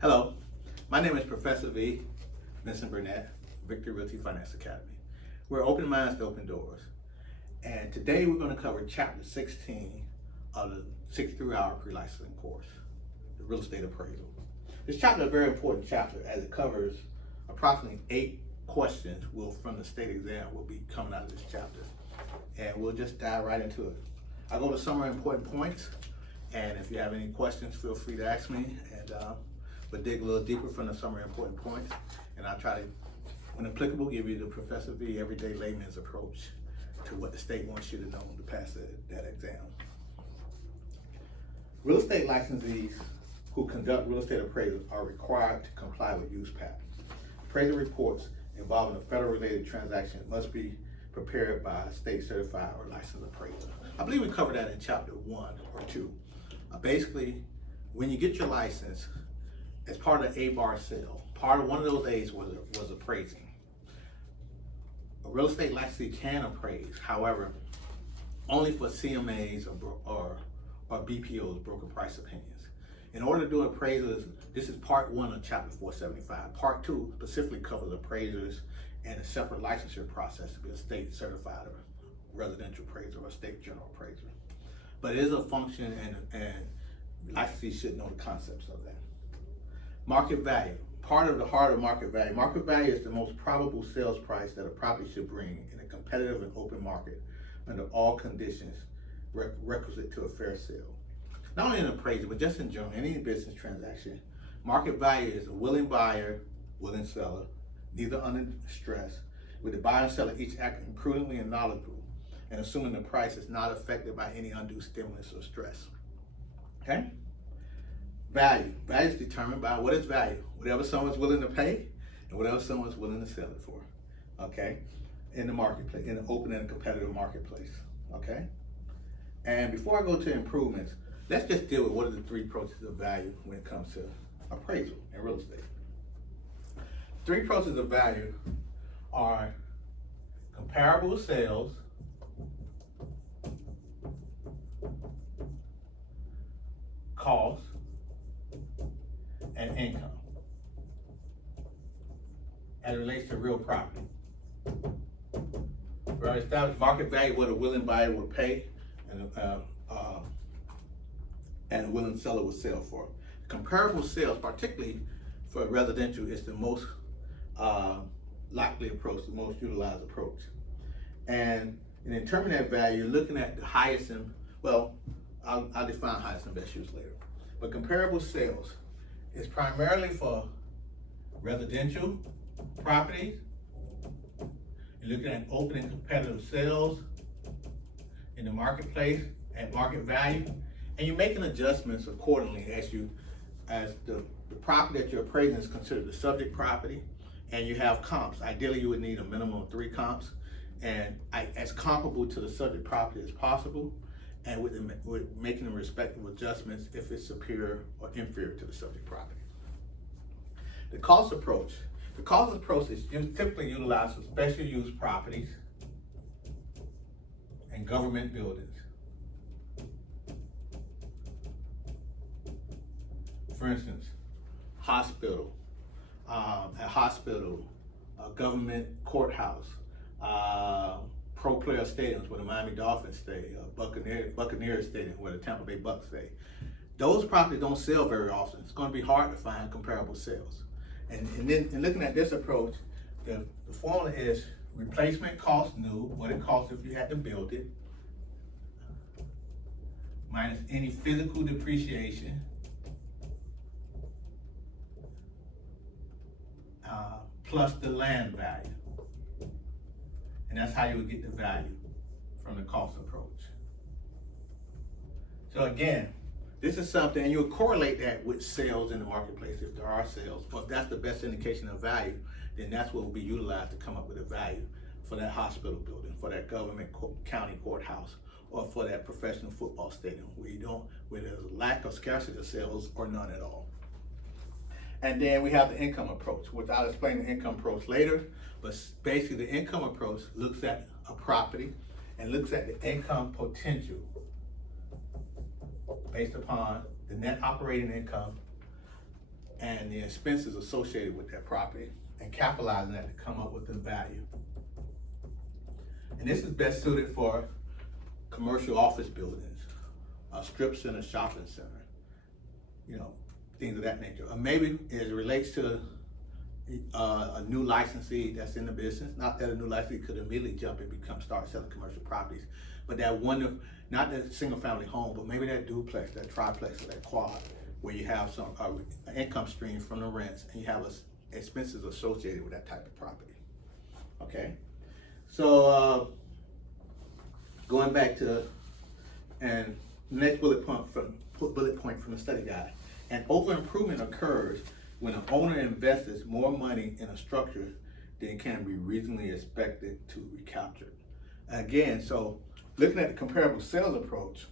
Hello, my name is Professor V. Vincent Burnett, Victory Realty Finance Academy. We're open minds to open doors. And today we're going to cover chapter 16 of the 63-hour pre-licensing course, the Real Estate Appraisal. This chapter is a very important chapter as it covers approximately 8 questions from the state exam will be coming out of this chapter. And we'll just dive right into it. I'll go to summary important points, and if you have any questions, feel free to ask me, and we'll dig a little deeper from the summary important points, and I'll try to, when applicable, give you the Professor V everyday layman's approach to what the state wants you to know to pass that exam. Real estate licensees who conduct real estate appraisals are required to comply with USPAP. Appraisal reports involving a federal-related transaction must be prepared by a state certified or licensed appraiser. I believe we covered that in chapter 1 or 2. Basically, when you get your license, as part of the A-bar sale, part of one of those A's was appraising. A real estate licensee can appraise, however, only for CMAs or BPOs, broker price opinions. In order to do appraisals, this is part 1 of chapter 475. Part 2 specifically covers appraisers and a separate licensure process to be a state certified or residential appraiser or state general appraiser. But it is a function, and licensees should know the concepts of that. Market value. Part of the heart of market value. Market value is the most probable sales price that a property should bring in a competitive and open market under all conditions requisite to a fair sale. Not only in appraisal, but just in general, any business transaction, market value is a willing buyer, willing seller, neither under stress, with the buyer and seller each acting prudently and knowledgeable, and assuming the price is not affected by any undue stimulus or stress. Okay? Value. Value is determined by what is value? Whatever someone's willing to pay and whatever someone's willing to sell it for. Okay? In the marketplace, in the open and competitive marketplace. Okay? And before I go to improvements, let's just deal with what are the 3 approaches of value when it comes to appraisal and real estate. 3 approaches of value are comparable sales, cost, and income as it relates to real property. We already established market value, what a willing buyer would pay, and a willing seller would sell for. Comparable sales, particularly for residential, is the most likely approach, the most utilized approach. And in determining that value, you're looking at the highest and, well, I'll define highest and best use later. But comparable sales is primarily for residential properties. You're looking at open and competitive sales in the marketplace at market value, and you're making adjustments accordingly as the property that you're appraising is considered the subject property, and you have comps. Ideally, you would need a minimum of 3 comps, and as comparable to the subject property as possible, and with making the respective adjustments if it's superior or inferior to the subject property. The cost approach. The cost approach is typically utilized for special use properties and government buildings. For instance, hospital, a government courthouse, pro player stadiums where the Miami Dolphins stay, Buccaneer Stadium where the Tampa Bay Bucks stay. Those properties don't sell very often. It's going to be hard to find comparable sales. And then in looking at this approach, the formula is replacement cost new, what it costs if you had to build it, minus any physical depreciation, plus the land value. And that's how you would get the value from the cost approach. So again, this is something, and you'll correlate that with sales in the marketplace if there are sales. But if that's the best indication of value, then that's what will be utilized to come up with a value for that hospital building, for that government county courthouse, or for that professional football stadium where there's a lack of scarcity of sales or none at all. And then we have the income approach, which I'll explain the income approach later, but basically the income approach looks at a property and looks at the income potential based upon the net operating income and the expenses associated with that property and capitalizing that to come up with the value. And this is best suited for commercial office buildings, a strip center, shopping center, you know, things of that nature. Or maybe as it relates to a new licensee that's in the business, not that a new licensee could immediately jump and start selling commercial properties, but that one, not that single family home, but maybe that duplex, that triplex, or that quad, where you have some income stream from the rents and you have expenses associated with that type of property. Okay, so going back to and next bullet point from the study guide, an over improvement occurs when an owner invests more money in a structure than can be reasonably expected to recapture. Again, so looking at the comparable sales approach,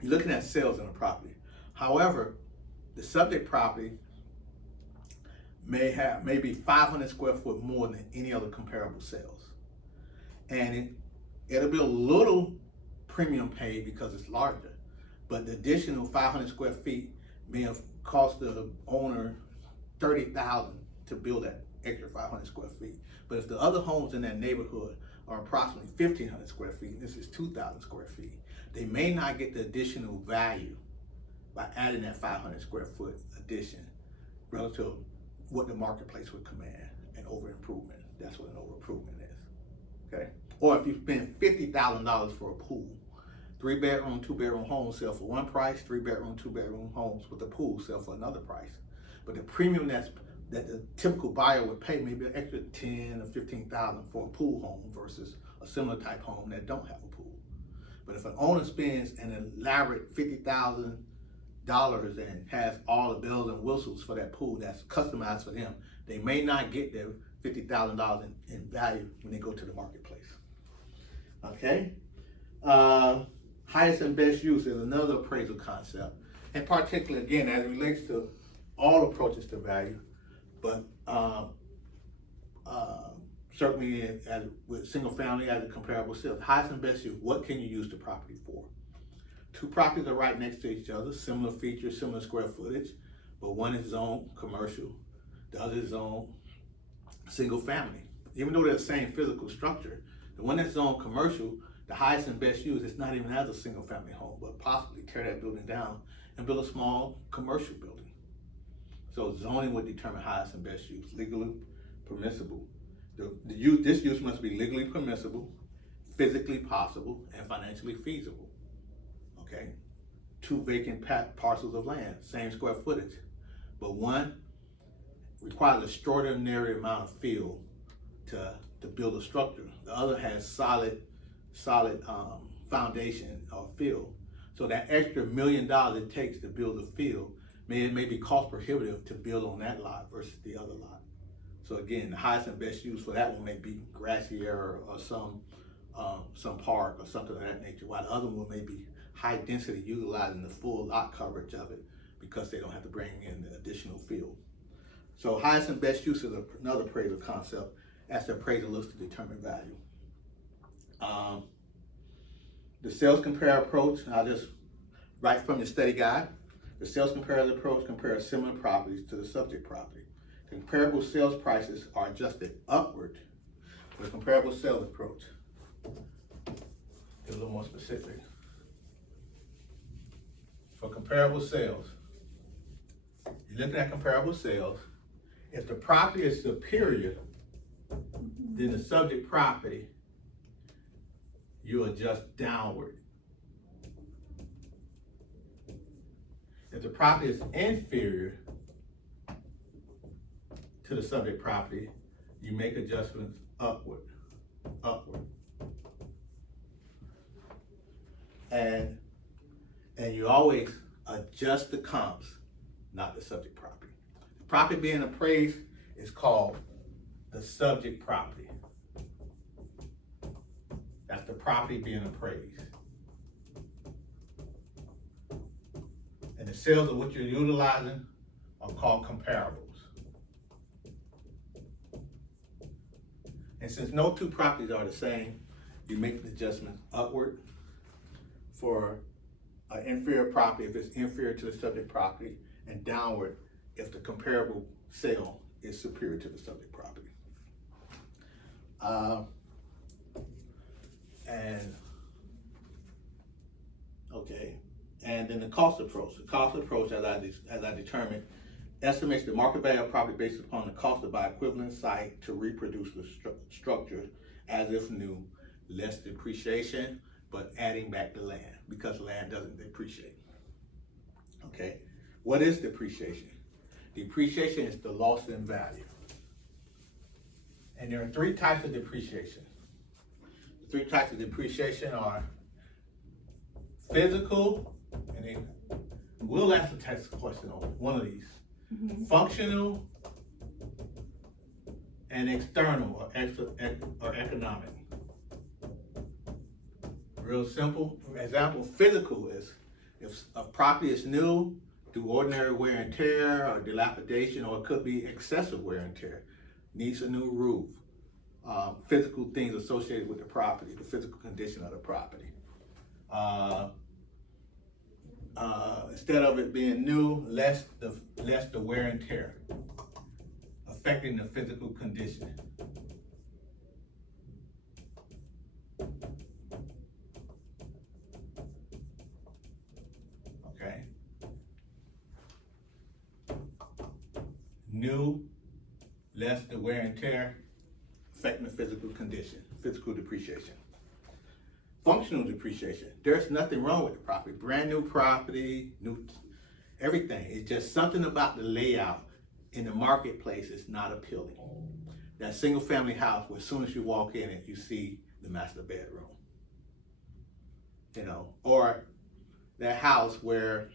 you're looking at sales in a property. However, the subject property may have maybe 500 square foot more than any other comparable sales. And it'll be a little premium paid because it's larger, but the additional 500 square feet may have cost the owner $30,000 to build that extra 500 square feet. But if the other homes in that neighborhood are approximately 1,500 square feet, and this is 2,000 square feet, they may not get the additional value by adding that 500 square foot addition relative to what the marketplace would command. An over improvement, that's what an over improvement is, okay? Or if you spend $50,000 for a pool, 3-bedroom, 2-bedroom homes sell for one price, 3-bedroom, 2-bedroom homes with a pool sell for another price. But the premium that the typical buyer would pay maybe an extra $10,000 or $15,000 for a pool home versus a similar type home that don't have a pool. But if an owner spends an elaborate $50,000 and has all the bells and whistles for that pool that's customized for them, they may not get their $50,000 in value when they go to the marketplace. Okay. Highest and best use is another appraisal concept, and particularly again as it relates to all approaches to value, but certainly with single family as a comparable sales. Highest and best use, what can you use the property for? Two properties are right next to each other, similar features, similar square footage, but one is zoned commercial, the other is zoned single family. Even though they're the same physical structure, the one that's zoned commercial, the highest and best use, it's not even as a single family home, but possibly tear that building down and build a small commercial building. So zoning would determine highest and best use, legally permissible. This use must be legally permissible, physically possible, and financially feasible. Okay, 2 vacant parcels of land, same square footage, but one requires an extraordinary amount of field to build a structure. The other has solid foundation or field. So that extra $1 million it takes to build a field may be cost prohibitive to build on that lot versus the other lot. So again, the highest and best use for that one may be grassy area or some park or something of that nature, while the other one may be high density, utilizing the full lot coverage of it because they don't have to bring in the additional field. So highest and best use is another appraisal concept as the appraiser looks to determine value. The sales compare approach, I'll just write from your study guide. The sales comparison approach compares similar properties to the subject property. The comparable sales prices are adjusted upward for the comparable sales approach. Get a little more specific. For comparable sales, you're looking at comparable sales. If the property is superior than the subject property, you adjust downward. If the property is inferior to the subject property, you make adjustments upward. And you always adjust the comps, not the subject property. The property being appraised is called the subject property. That's the property being appraised. And the sales of what you're utilizing are called comparables. And since no two properties are the same, you make the adjustment upward for an inferior property if it's inferior to the subject property, and downward if the comparable sale is superior to the subject property. And then the cost approach. The cost approach, as I determined, estimates the market value of property based upon the cost to buy equivalent site to reproduce the structure as if new, less depreciation, but adding back the land because land doesn't depreciate. Okay, what is depreciation? Depreciation is the loss in value. And there are three types of depreciation. The three types of depreciation are physical, and then we'll ask the text question on one of these. Functional and external or economic. Real simple. For example, physical is if a property is new through ordinary wear and tear or dilapidation, or it could be excessive wear and tear, needs a new roof. Physical things associated with the property, the physical condition of the property. Instead of it being new, less the wear and tear, affecting the physical condition. Okay. New, less the wear and tear, affecting the physical condition, physical depreciation. Functional depreciation. There's nothing wrong with the property. Brand new property, new everything. It's just something about the layout in the marketplace is not appealing. That single family house where as soon as you walk in it, you see the master bedroom. You know, or that house where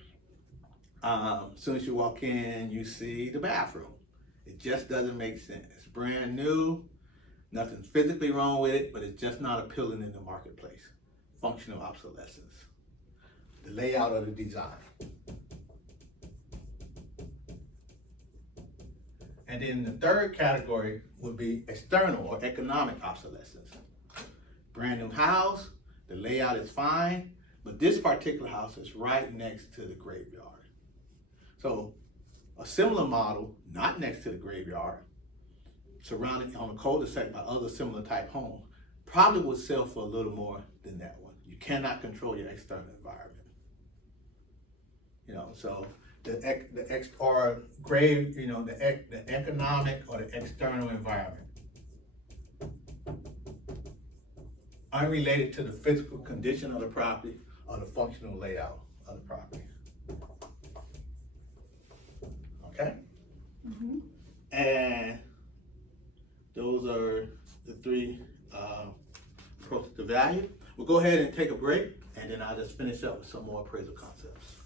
as soon as you walk in, you see the bathroom. It just doesn't make sense. It's brand new, nothing's physically wrong with it, but it's just not appealing in the marketplace. Functional obsolescence. The layout of the design. And then the third category would be external or economic obsolescence. Brand new house, the layout is fine, but this particular house is right next to the graveyard. So a similar model, not next to the graveyard, surrounded on a cul-de-sac by other similar type homes, probably would sell for a little more than that one. You cannot control your external environment. You know, so the economic or the external environment, unrelated to the physical condition of the property or the functional layout of the property. Okay? And those are the three approaches to value. We'll go ahead and take a break, and then I'll just finish up with some more appraisal concepts.